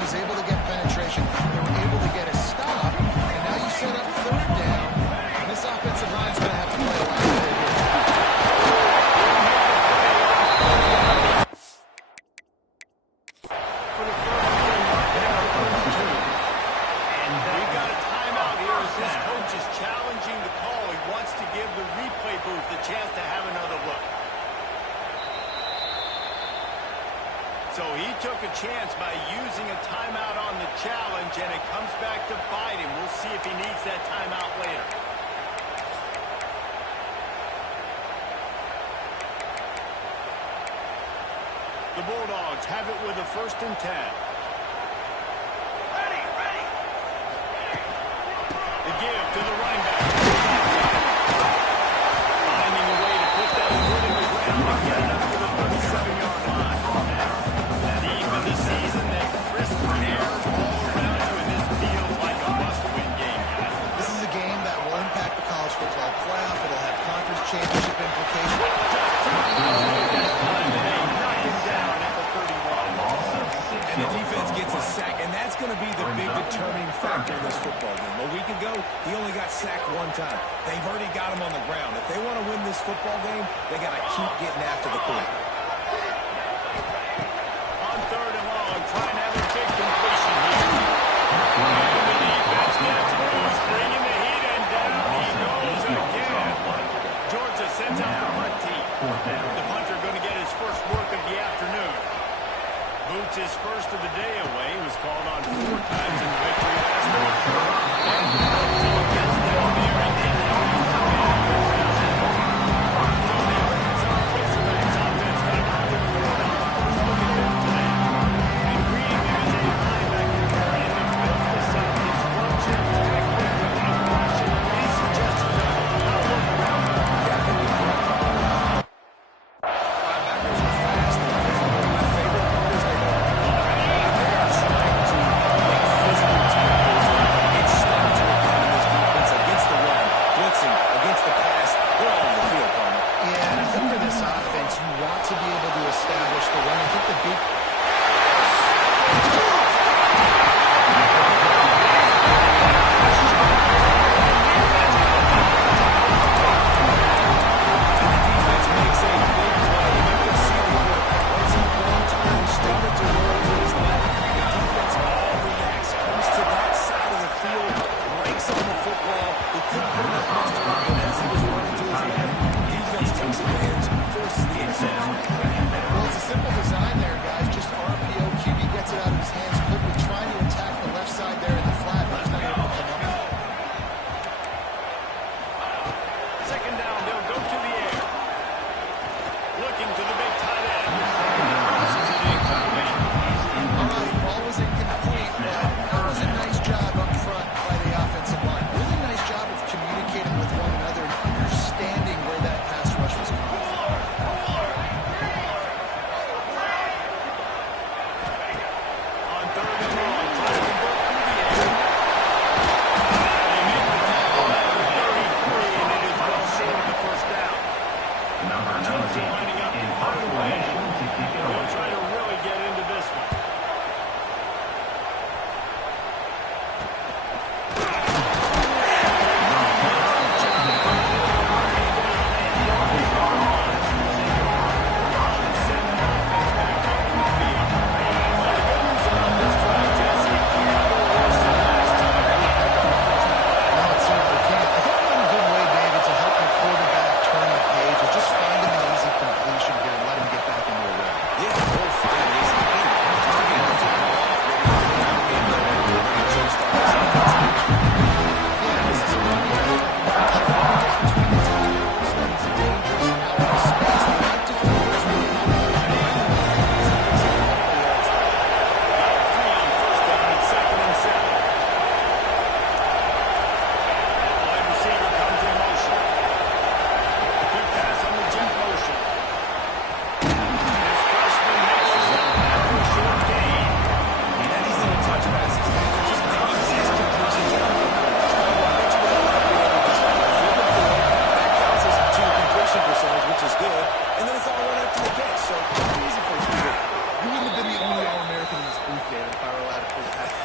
was able to get penetration. They were able to get a stop, and now you set up third down, and this offensive line's going to have to play a lot better here. For the first down, we've got a timeout here as this coach is challenging the call. He wants to give the replay booth the chance to have another look. So he took a chance by using a timeout on the challenge, and it comes back to bite him. We'll see if he needs that timeout later. The Bulldogs have it with a 1st and 10. The give to the running back. Finding a way to put that foot in the ground and get it up to the 37-yard line. Deep in the season, that crisp air all around you, and this feels like a must-win game, guys. This is a game that will impact the college football playoff. It'll have conference championship implications. And the defense gets a sack, and that's going to be the big determining factor in this football game. A week ago, he only got sacked one time. They've already got him on the ground. If they want to win this football game, they got to keep getting after the quarterback. On 3rd and long, trying to have a big completion here. And the defense gets loose, bringing the heat, and down he goes again. Georgia sends out the punt team. The punter going to get his first work of the afternoon. Boots his first of the day away. He was called on 4 times in the victory last week. And the team gets down there and gets it on the ground. So the Arkansas Razorbacks offense got another 4 dollars. Look at them today. And greeting him is a linebacker trying to build this up. His function is tackling without question. Any suggestions on how to work around him? Linebackers are fast. They're physical. My favorite part is they don't. They are trying to make physical tackles. It's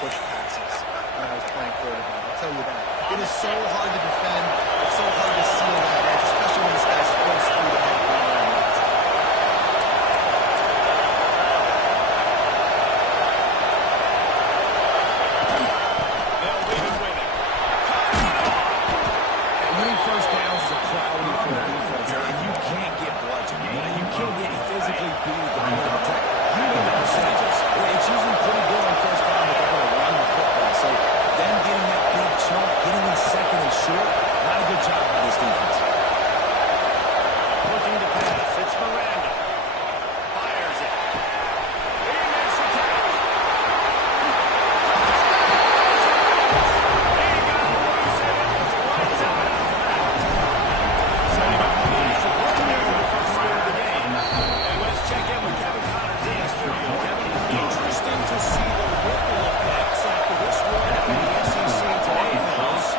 push passes when I was playing quarterback. I'll tell you that. It is so hard to defend. It's so hard to seal that edge, especially when this guy's full speed ahead. First downs is a priority for the defense, and you can't get bludgeoned. You can't get physically beat at the point of attack. You know the percentages. It's usually pretty good on first down if they're going to run the football. So them getting that big chunk, getting in second and short, not a good job by this defense. Looking to pass. It's Miranda. Fires it. He makes the catch. He got loose, and it was right side out of bounds. Setting up the initial play for the first score of the game. And let's check in with Kevin Connors in the studio. Kevin, Interesting to see the ripple effects after this one in the SEC today, fellas.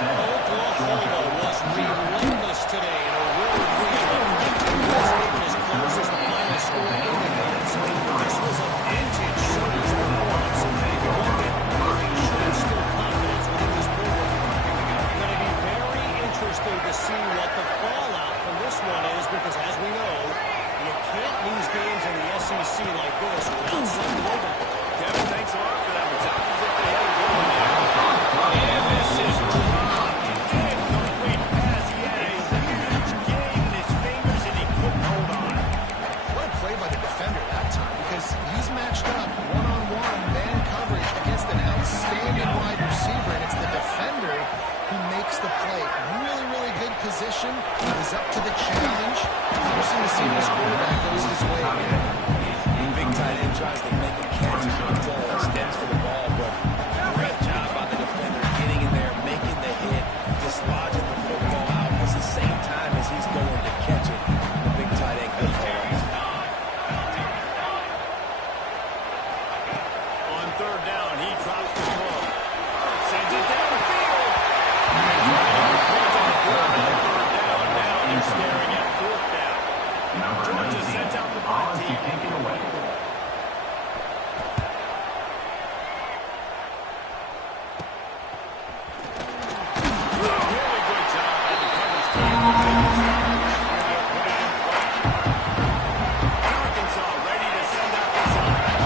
Oklahoma was relentless today in a road win. It wasn't even as close as the final score indicates. This was a vintage Sooners performance, and one that really should instill confidence within this program. Going to be very interesting to see what the fallout from this one is, because as we know, you can't lose games in the SEC like this without something over. Kevin, thanks a lot for that. It sounds as if they had a good one there. And this is dropped. Incomplete pass. He had a huge game in his fingers, and he couldn't hold on. What a play by the defender that time, because he's matched up one-on-one man coverage against an outstanding wide receiver, and it's the defender who makes the play. Really, really good position. He was up to the challenge. Interesting to see this quarterback goes his way again. Big tight end tries to make a catch, stems for the ball, but great job by the defender getting in there, making the hit, dislodging the football out at the same time as he's going to catch it. The big tight end good hold on. On third down, he drops the throw. Sends it downfield. And third down. Now they're staring at fourth down. Georgia sends out the punt team. Really good job by the coverage team. Arkansas ready to send out this offense.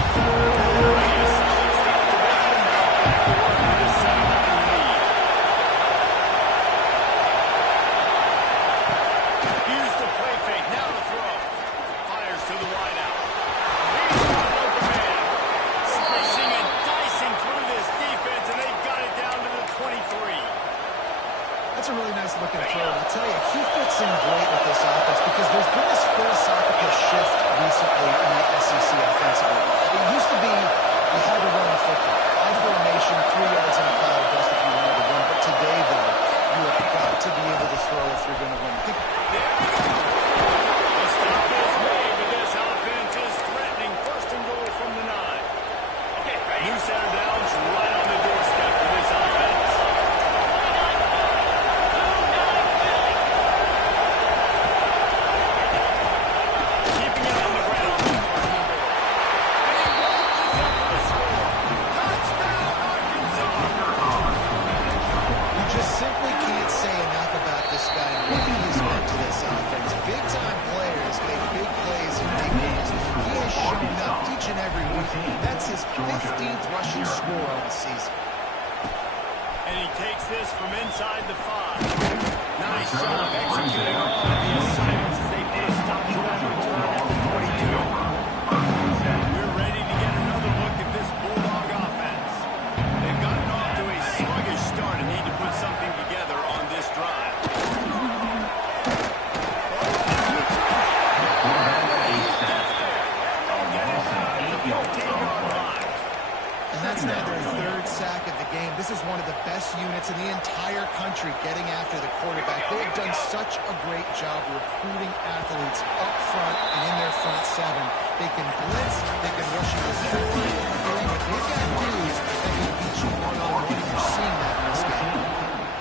Ready a solid start to this one now. Back to work with a 7-0 lead. Use the play fake. Now to throw. Fires to the wideout. He's got an open man. Slicing and dicing through this defense, and they've got it down to the 23. That's a really nice looking throw. I'll tell you, he fits in great with this offense because there's been this philosophical shift recently in the SEC offensively. It used to be you had to run the football. High formation, 3 yards in a pile best if you wanted to win. But today, though, you have got to be able to throw if you're going to win. There we go. The stop is made, but this offense is threatening. First and goal from the 9. New center downs right on the doorstep for this offense. Keeping it on the ground. And he launches up for the score. Touchdown, Arkansas. You just simply can't say enough about this guy and what he has meant to this offense. Big-time players make big plays in big games. He has shown up each and every week. That's his 15th rushing score on the season. And he takes this from inside the 5. Nice job executing all of the assignments as they put a stop to that return at the 42. We're ready to get another look at this Bulldog offense. They've gotten off to a sluggish start and need to put something together on this drive. And that's now their 3rd sack of the game. This is one of the best units in the entire country getting after the quarterback. They have done such a great job recruiting athletes up front and in their front 7. They can blitz, they can rush you with 4, but they've got dudes that can beat you one-on-one, and you're seeing that in this game.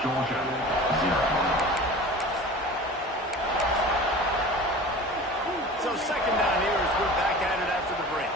Georgia, 0. So second down here as we're back at it after the break.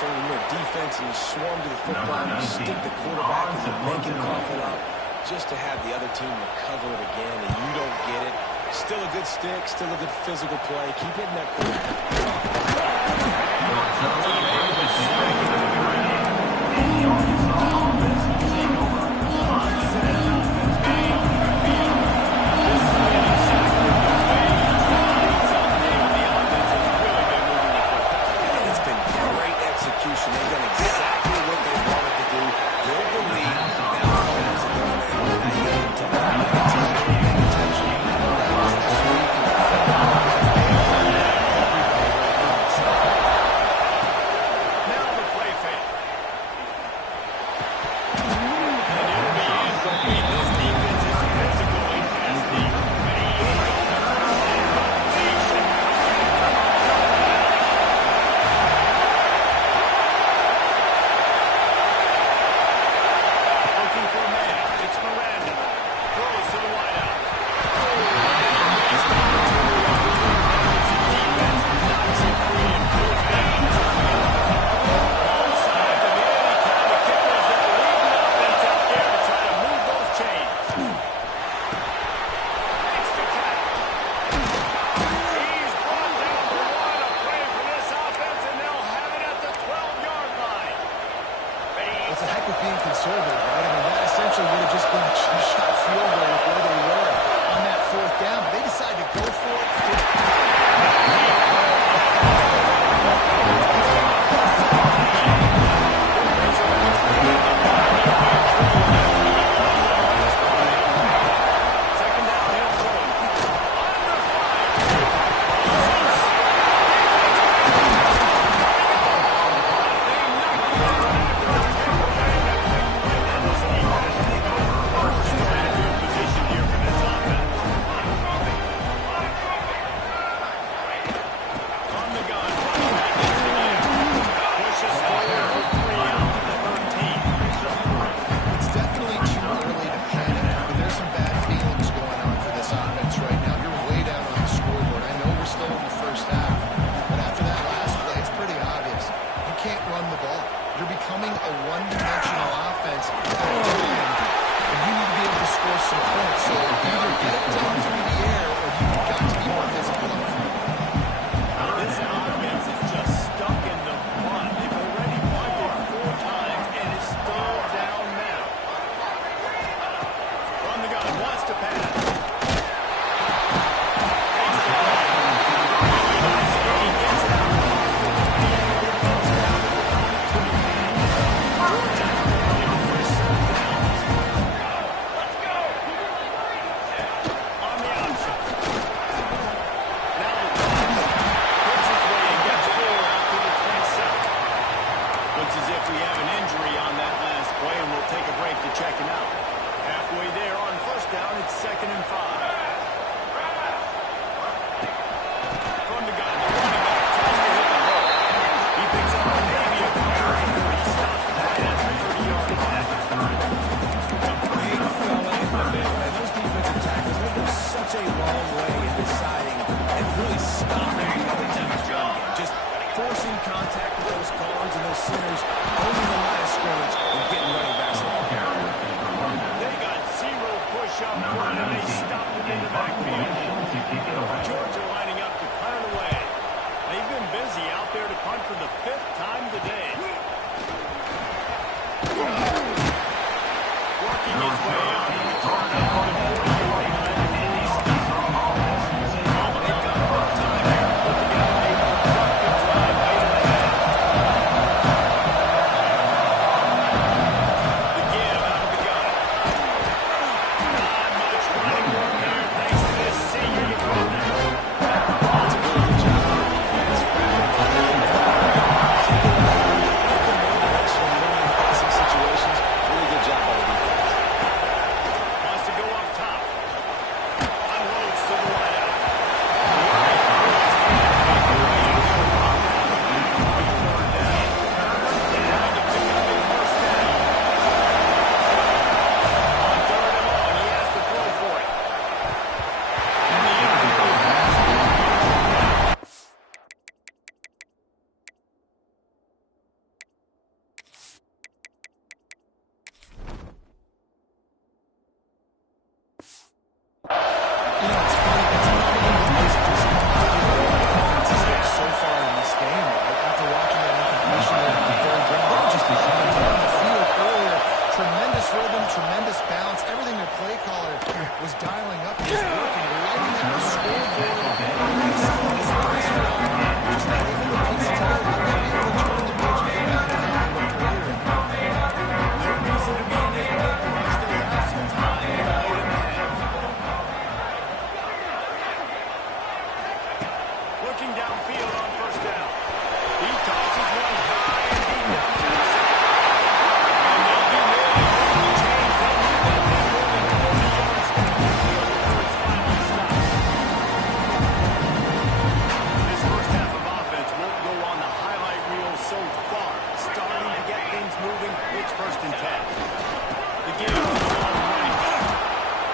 frustrating when you're a defense and you swarm to the football and you stick the quarterback and you make him cough it up just to have the other team recover it again and you don't get it. Still a good stick, still a good physical play. Keep hitting that It's been great execution. They've done exactly what they wanted to do. Build the lead. Now it's in their favor. Now you got to Now the play fake. And it'll be incomplete. This defense is physical and has deep. Looking for a man. It's Miranda. Throws to the wideout. It's a heck of being conservative, right? I mean, that essentially would have just been a two-shot field goal with where they were on that fourth down. But they decided to go for it. Second down, he'll throw it. Under fire. Position here for this offense. On the gun. Pushes forward for 3 out to the 13. It's definitely too early to panic, but there's some bad feelings going on for this offense right now. You're way down on the scoreboard. I know we're still in the first half, but after that last play, it's pretty obvious. You can't run the ball. You're becoming a one-dimensional offense at a time, and you need to be able to score some points. So either get it done through the air, or you've got to be more physical up front. This offense is just stuck in the run. They've already punted 4 times and is still down now. On the gun, wants to pass. On the option. Now the clock puts his way and gets 4 out to the 27. Looks as if we have an injury on that last play, and we'll take a break to check him out. Halfway there on first down, it's 2nd and 5. From the gun, the running back tries to hit the hole. He picks up maybe a couple, but he stops right at the 30-yard line. big fella in the middle. And those defensive tackles, they go such a long way in deciding and really stopping the other team's run game. Just forcing contact with those guards and those centers, owning the line of scrimmage, and getting running backs on the ball. They got 0 push up front, and they stopped him in the backfield. Georgia lining up to punt away. They've been busy out there to punt for the 5th time today. Working his way out to the turn down to the 40-yard line. They've got more time here to put together a productive drive late in the half. The give out of the gun. Not much looking downfield on first down. He tosses one high and deep down to the center. And they'll do more than moving the chains. They'll move that thing more than 40 yards down the field before it's finally stopped. This first half of offense won't go on the highlight reel so far. Starting to get things moving. It's 1st and 10. The game is long running back.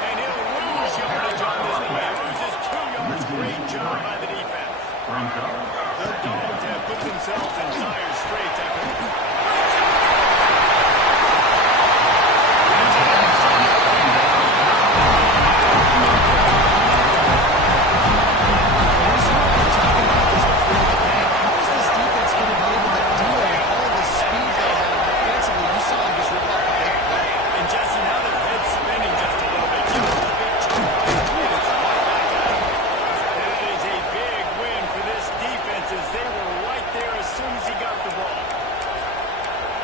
And he'll lose yardage on this play. Loses 2 yards. Great job by the defense. The Dogs have put themselves in dire straits after...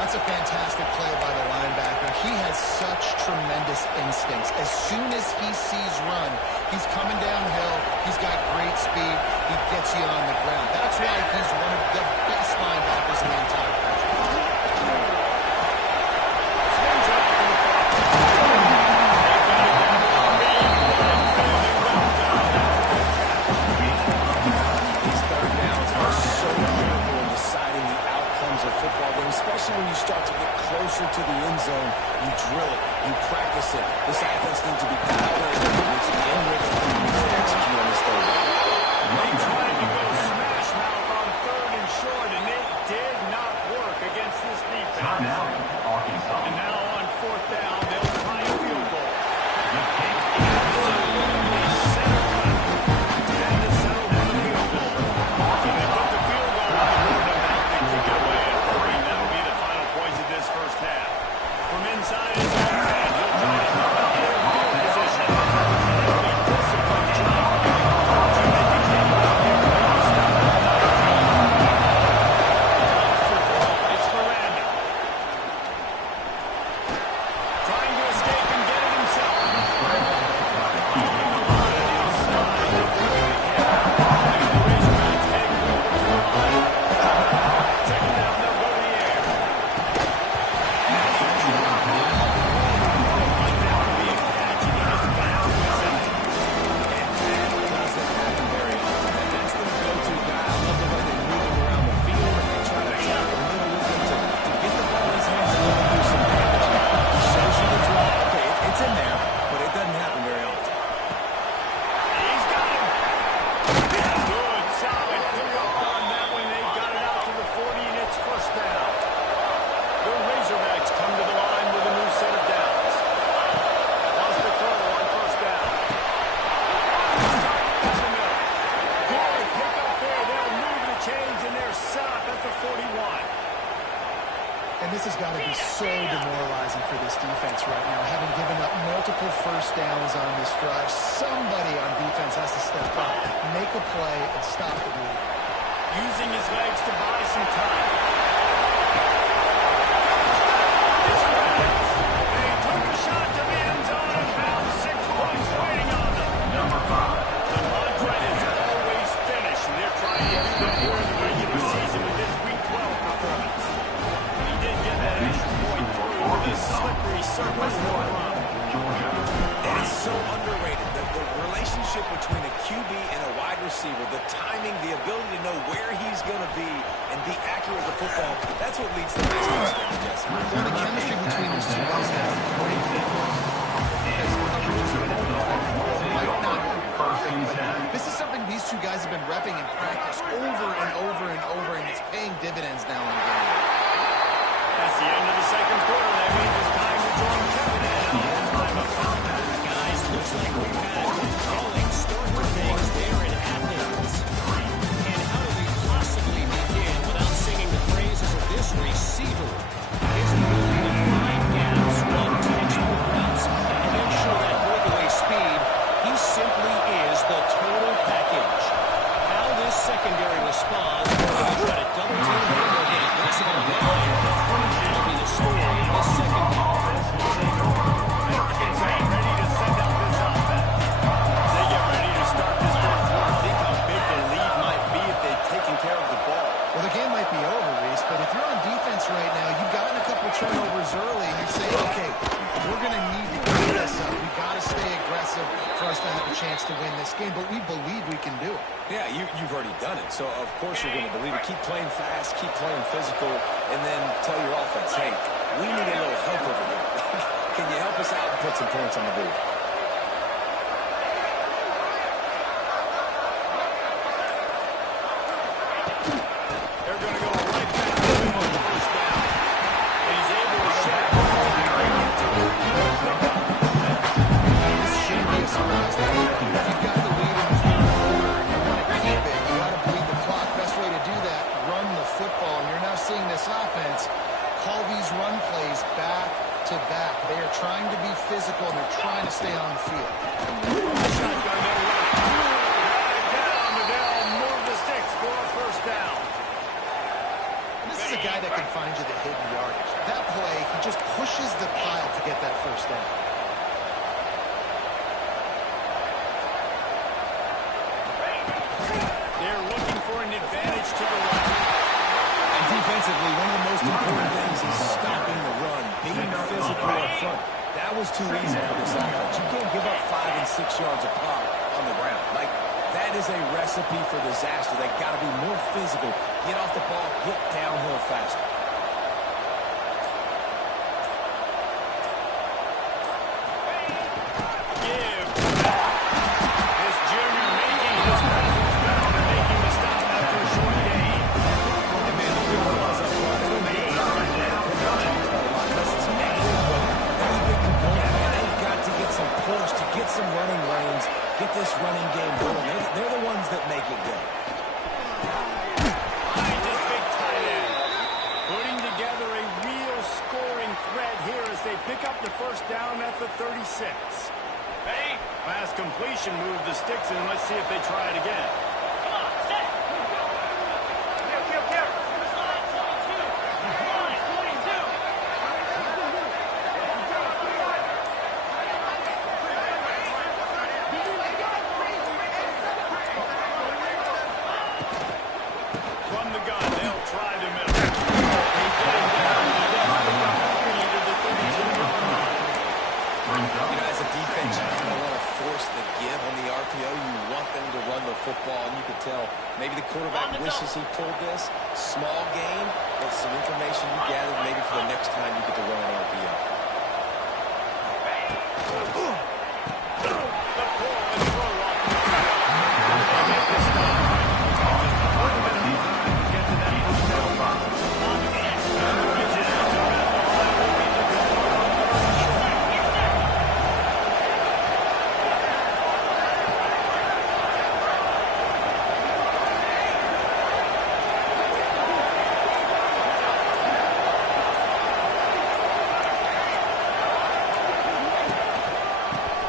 That's a fantastic play by the linebacker. He has such tremendous instincts. As soon as he sees run, he's coming downhill. He's got great speed. He gets you on the ground. That's why he's one of the best linebackers in the entire country. These third downs are so critical in deciding the outcomes of football games, especially when you start to get closer to the end zone. You drill it, you practice it. This offense needs to be dialed in. It needs to be in rhythm before they execute on this third down. They tried to go smash mouth on 3rd and short, and it did not work against this defense. And now on 4th down, they'll try a field goal. Absolutely center cut. And to settle for the field goal. So they put the field goal on the board, and now they kick it away and hurry. That'll be the final points of this first half. From inside his own 10, he'll try to move out there in field position. That'll be disciplined job by the Cards, and they can get him out there and maybe stop the other team. Comes to throw. It's Miranda. Trying to escape and get it himself. Keeping the line on the outside. They're bringing it in. And the Razorbacks head over to the line. 2nd down, they'll go to the air. Doesn't happen very often. That's their go-to guy. I love the way they move him around the field. They try to tap the middle with him to get the ball in his hands and let him do some damage. He shows you the draw. Okay, it's in there, but it doesn't happen very often. He's got him. Good, solid clear on that one. They got it out to the 40, and it's 1st down. The Razorbacks come to the line with a new set of downs. Lost the throw on 1st down. Target down the middle. Good pick up there. They'll move the chains, and they're set up at the 41. And this has got to be so demoralizing for this defense right now, having given up multiple 1st downs on this drive. Somebody on defense has to step up, make a play, and stop the bleed. Using his legs to buy some time. They took a shot to the end zone and found 6 points waiting on them. DeMondre is always finished, and they're trying to do that here in the regular season with this Week 12 performance. He did get that extra point through with a slippery surface for a run. And it's so underrated, the relationship between a QB and a wide receiver, the timing, the ability to know where he's going to be and be accurate with the football, that's what leads to nice touchdowns, Jesse. Well, the chemistry between those two guys has great because coverages are might not. This is something these two guys have been repping in practice over and over and over, and it's paying dividends now in the game. That's the end of the 2nd quarter. That means it's time to join Kevin and time of combat. Guys, looks like we've had a compelling start to things there in Athens. And how do we possibly begin without singing the praises of this receiver? His ability to find gaps, run textbook routes, and then show that breakaway speed, he simply is the total package. How this secondary responds, whether they try to double team him or get aggressive on the line, that'll be the story of this 2nd half. Arkansas ready to send out this offense. They Yeah, you've already done it, so of course you're going to believe it. Keep playing fast, keep playing physical, and then tell your offense, hey, we need a little help over here. Can you help us out and put some points on the board? They're going to go right back to him on the first down. And he's able to shed. This shouldn't be a surprise. If you've got the lead in the third quarter and you want to keep it, you got to bleed the clock. Best way to do that, run the football. And you're now seeing this offense call these run plays back to back. They are trying to be physical, and they're trying to stay on the field. Shotgun there, right. Right down, but they'll move the sticks for a first down. This is a guy that can find you the hidden yardage. That play, he just pushes the pile to get that first down. They're looking for an advantage to the right. And defensively, one of the most important things is stopping the run, being physical up front. That was too easy for this offense. You can't give up 5 and 6 yards a pop on the ground. Like, that is a recipe for disaster. They got to be more physical, get off the ball, get downhill faster. Give back. This junior making his presence known and making the stop after a short gain. And man, the big flaws up front. I don't think they're right there. Unless it's negative, but that's a big component. And they've got to get some push, to get some running lanes, get this running game going. They're the ones that make it go. Behind this big tight end. Putting together a real scoring threat here as they pick up the first down at the 36. Pass completion moved the sticks in. Let's see if they try it again. From the gun, they'll try the middle. They get him down. He gets the opportunity to the 32-yard line. You know, as a defense, you kind of want to force the give on the RPO. You want them to run the football, and you can tell maybe the quarterback wishes he pulled this. Small gain, but some information you gathered maybe for the next time you get to run an RPO. The pull and throw off the field. They make the stop. Just a little bit of time to get to that first down mark. And the reach is out to Matt Lyle will be the control on third and short.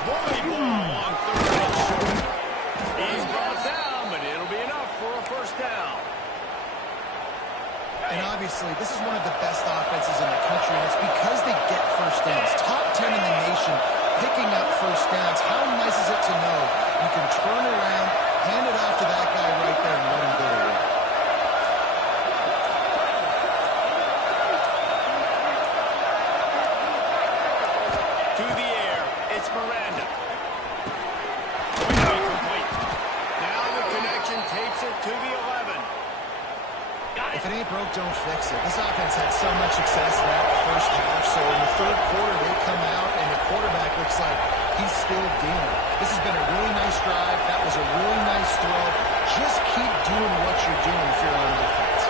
Bully ball on third and short. He's brought down, but it'll be enough for a first down. And obviously, this is one of the best offenses in the country, and it's because they get first downs. Top 10 in the nation, picking up first downs. How nice is it to know you can turn around, hand it off to that guy right there, and let him go to work. To the air, it's Miranda. Going to be complete. Now the connection takes it to the 11. If it ain't broke, don't fix it. This offense had so much success in that first half, so in the third quarter, they come out, and the quarterback looks like he's still dealing. This has been a really nice drive. That was a really nice throw. Just keep doing what you're doing if you're on offense.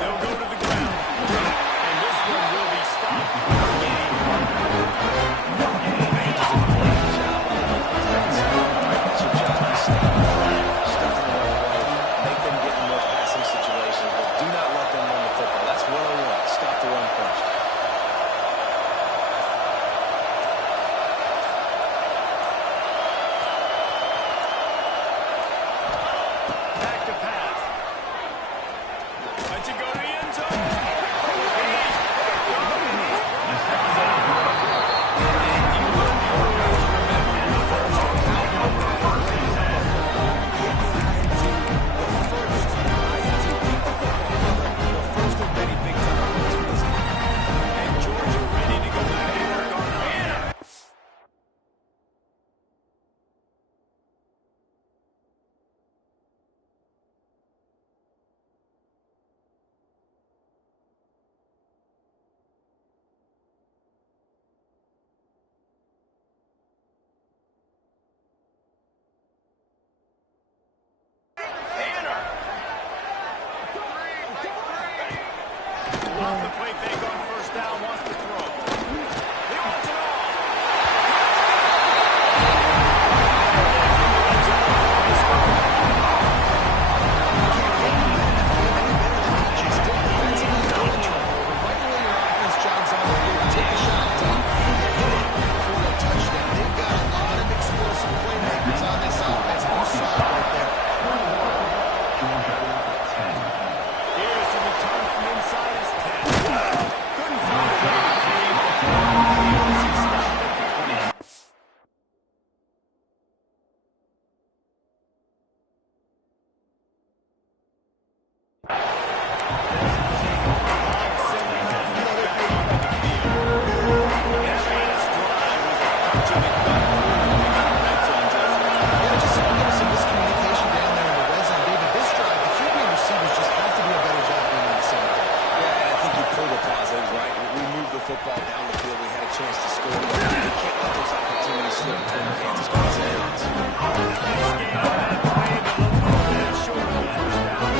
They'll go to the ground. And this one will be stopped for a gain. That's your job. Stop the run, stuff them the wrong way, make them get in more passing situations, but do not let them run the football. That's 101. Stop the run first. coaching that got through in the red zone, Jesse. Yeah, just a little some miscommunication down there in the red zone. David, this drive, the QB and receivers just have to do a better job being on the same page. Yeah, and I think you pulled the positives, right? We moved the football down the field. We had a chance to score. We can't let those opportunities slip between the hands of Scott's hands. Nice game on that play, but a little bit short of the first down.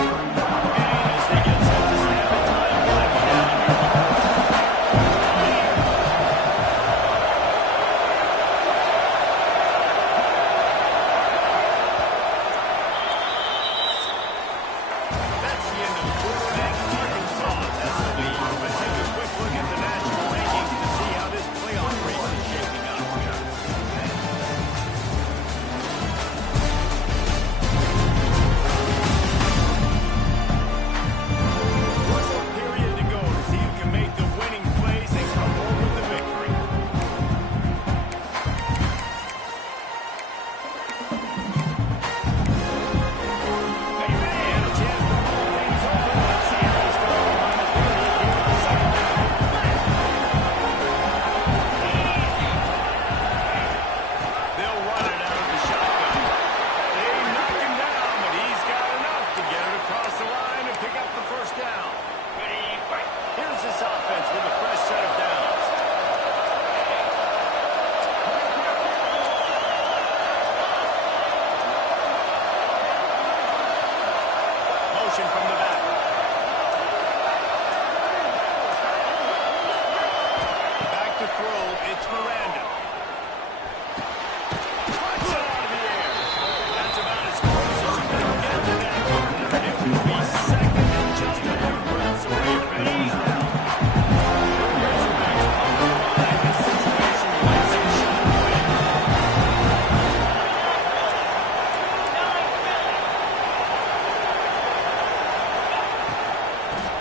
As they get set to snap it, time winding down here. That's the end of the quarter, and Arkansas has the lead. Let's take a quick look at the national rankings to see how this playoff race is shaping up. One more period to go to see who can make the winning plays and come home with the victory. And a chance to roll things over. Let's see how this fellow on the period here on second down. They'll run it out of the shotgun. They knock him down, but he's got enough to get it across the line and pick up the first down. Here's this offense with a fresh set of downs. Motion from the back. Back to throw. It's Miranda. Puts it out of the air. That's about as close as you can get to that corner. And it will be second and just a few breaths away from the first down. Razorbacks on the line. This situation lets them shut it away.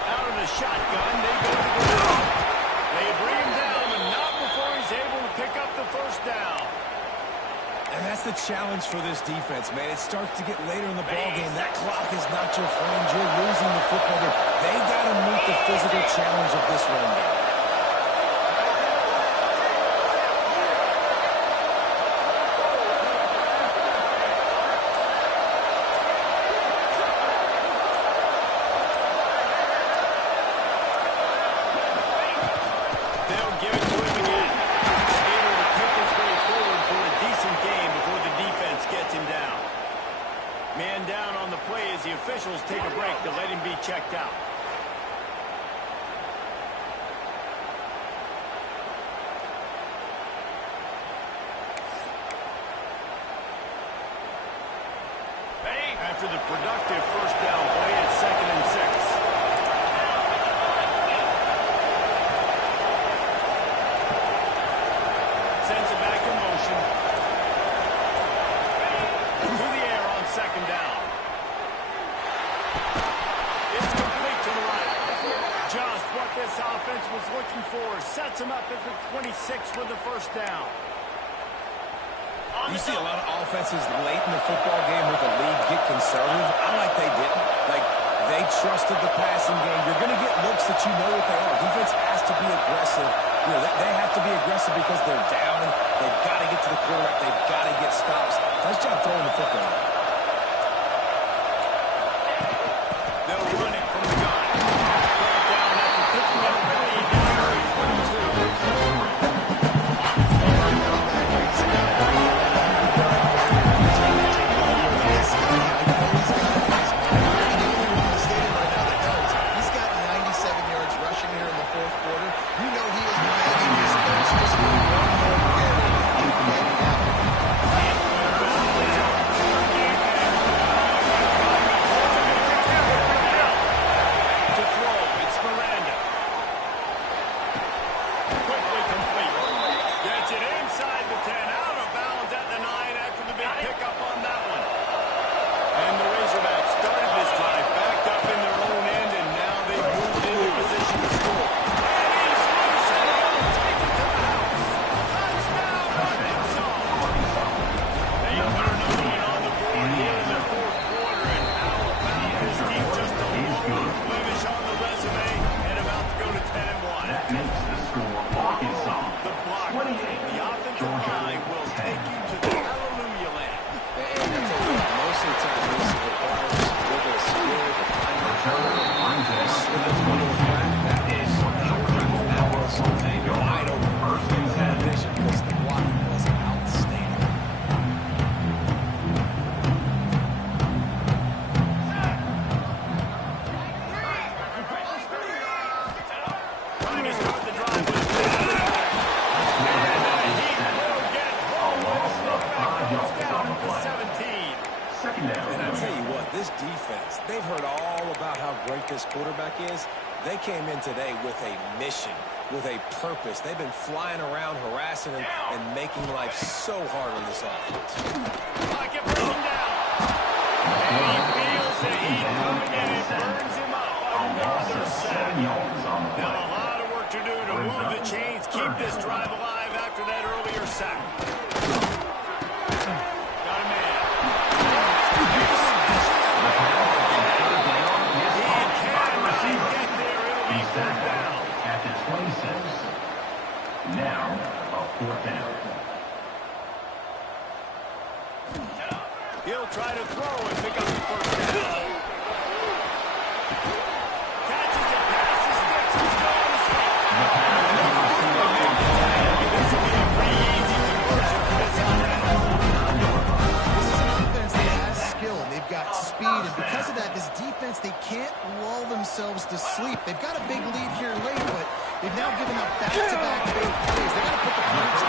Out of the shotgun, they go to the ground. They bring him down, but not before he's able to pick up the first down. And that's the challenge for this defense, man. It starts to get later in the ballgame. That clock is not your friend. You're losing the football game. They got to meet the physical challenge of this run game. They'll give it to him again. Able to pick his way forward for a decent game before the defense gets him down. Man down on the play as the officials take a break to let him be checked out. After the productive first down play, it's 2nd and 6. Sends it back in motion. To the air on 2nd down. It's complete to the right. Just what this offense was looking for. Sets him up at the 26 with the first down. You see a lot of offenses late in the football game with the lead get conservative. I like they didn't. Like, they trusted the passing game. You're going to get looks that you know what they are. Defense has to be aggressive. You know, they have to be aggressive because they're down. They've got to get to the quarterback. They've got to get stops. Nice job throwing the football. They'll run it from the gun. Brought down after picking up the lead down to 97 yards rushing here in the fourth quarter. You know he is begging his coach just for one more carry. Keep him out. The offensive line will take you to the hallelujah land. And I tell you what, most of the time this requires a little bit of skill to find the turn. Slip it into a crack. That is not a crack. That was wide open. First and 10. Because the blocking was outstanding. Trying to start the drive with a and he will get home. Down at the 17. Second down. And I tell you what, this defense, they've heard all about how great this quarterback is. They came in today with a mission, with a purpose. They've been flying around, harassing him, and making life so hard on this offense. Pocket breaking down. And he feels the heat coming and it burns him up. Another sack. Now a lot of work to do to move the chains, keep this drive alive after that earlier sack. Got a man. He cannot get there. It'll be third down. At the 26. Now, a fourth down. He'll try to throw and pick up the first down. Catches it, passes, sticks, he's going to sleep. This will be a pretty easy conversion for this offense. This is an offense that has skill. They've got speed, and because of that, this defense, they can't lull themselves to sleep. They've got a big lead here late, but they've now given up back-to-back big plays. They got to put the points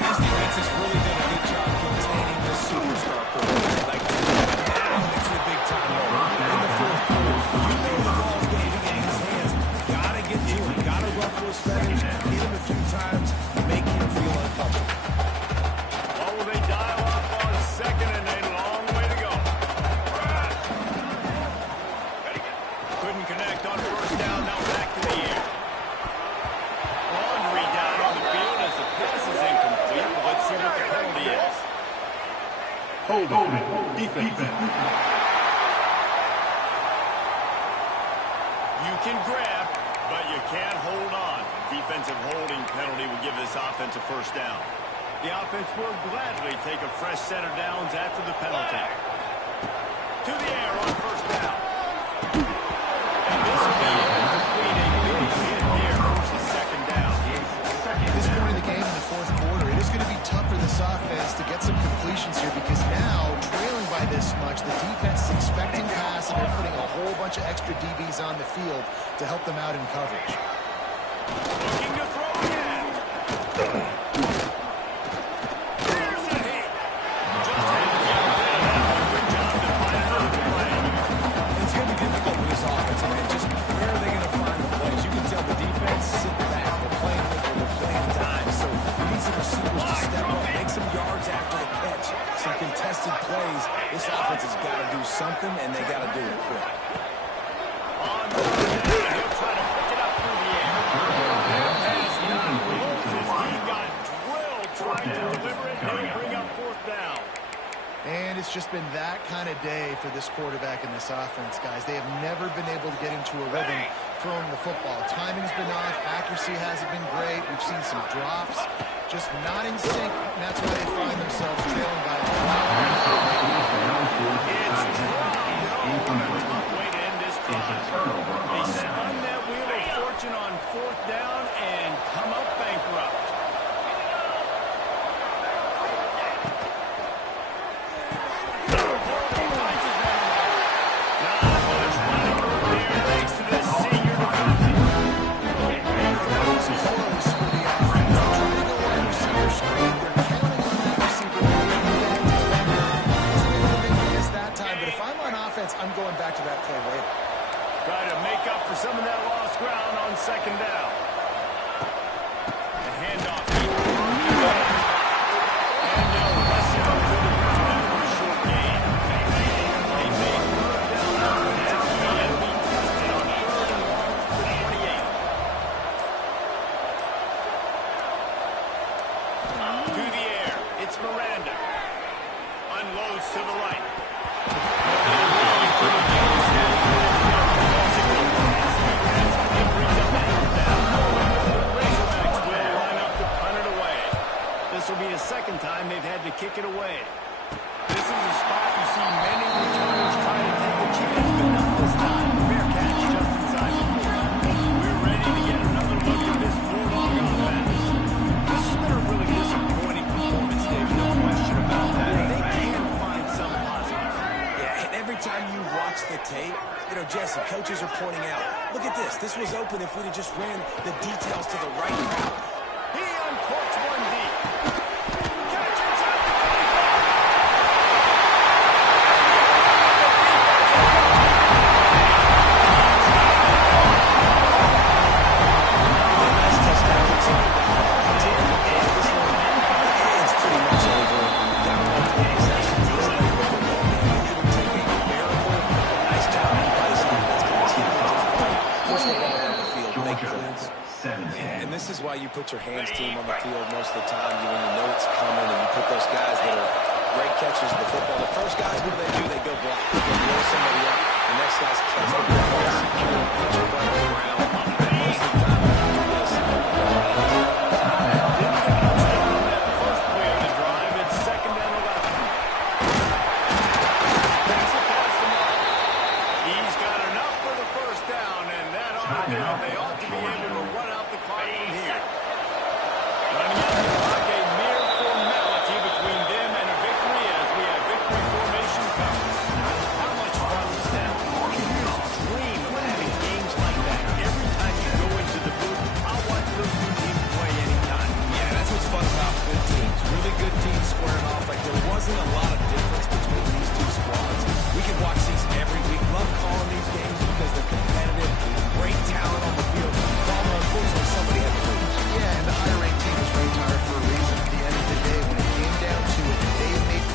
This defense has really done a good job containing the superstar quarterback. Like, now it's the big time moment. In the fourth quarter, you know the ball's going to be in his hands. Gotta get to him. Gotta ruffle his feathers. Hit him a few times. Make him feel uncomfortable. What will they dial up on second and a long way to go? Couldn't connect on first down, now back to the air. Laundry down on the field as the pass is incomplete. But let's see what the penalty is. Holding. Defense. You can grab, but you can't hold on. Defensive holding penalty will give this offense a first down. The offense will gladly take a fresh set of downs after the penalty. To the air on first down. And this will be incomplete. A big hit there for the second down. At this point in the game in the fourth quarter, it is going to be tough for this offense to get some completions here because now, trailing by this much, the defense is expecting pass and they're putting a whole bunch of extra DBs on the field to help them out in coverage. Looking to throw again. There's a hit. Just had to get rid of that. Good job to find another play. It's going to be difficult for this offense, man. Just where are they going to find the plays? You can tell the defense sit back. They're playing with it. They're playing time. So we need some receivers to step up, make some yards after the catch, some contested plays. This offense has got to do something, and they got to do it quick. On the down, he'll try to pick it up through the air. Pass not close as he got drilled trying to deliver it. He'll bring up fourth down. And it's just been that kind of day for this quarterback and this offense, guys. They have never been able to get into a rhythm throwing the football. Timing's been off. Accuracy hasn't been great. We've seen some drops. Just not in sync, and that's why they find themselves trailing by a lot. It's dropped. Oh, what a tough way to end this drive. They spun that wheel of fortune on fourth down and come up bankrupt. I'm going back to that play later. Try to make up for some of that lost ground on second down. The handoff. And they'll press it up to the ground after a short gain. They made third down opportunity and be tested on third and long for the 28. To the air. It's Miranda. Unloads to the right. You know, Jesse, coaches are pointing out, look at this. This was open if we'd have just ran the details to the right route. He uncorks one deep. Catch inside the 25. Nice touchdown. Continue to fall. Continue to end this one. It's pretty much over. Got multiple possessions. It's not even a football game. It would take a miracle. Nice job by this offense. Continue to fight. Push the ball down the field. Make plays. Yeah, and this is why you put your hands team on the field most of the time. When you know it's coming and you put those guys that are great catchers of the football. The first guys, what do? They go block. They go blow somebody up. The next guys catch the ball, secure, put your butt on the ground. And most of the time, when you do this, First play of the drive, it's 2nd and 11. That's a pass to Mark. He's got enough for the first down, and that ought to do it. They ought to be able to run out the clock from here. Running out the clock, a mere formality between them and a victory as we have victory formation covered. How much fun is that? You just dream of having games like that. Every time you go into the booth, I'll watch those two teams play anytime. yeah, that's what's fun about good teams. Really good teams squaring off. Like, there wasn't a lot of difference between these two squads. We could watch these every week. Love calling these games because they're competitive. Great talent on the field. Although, unfortunately, somebody had to lose. Yeah, and the higher-ranked team was retired for a reason. At the end of the day, when it came down to it, they made